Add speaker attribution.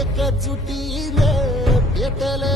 Speaker 1: एकजुटीने पेटलेला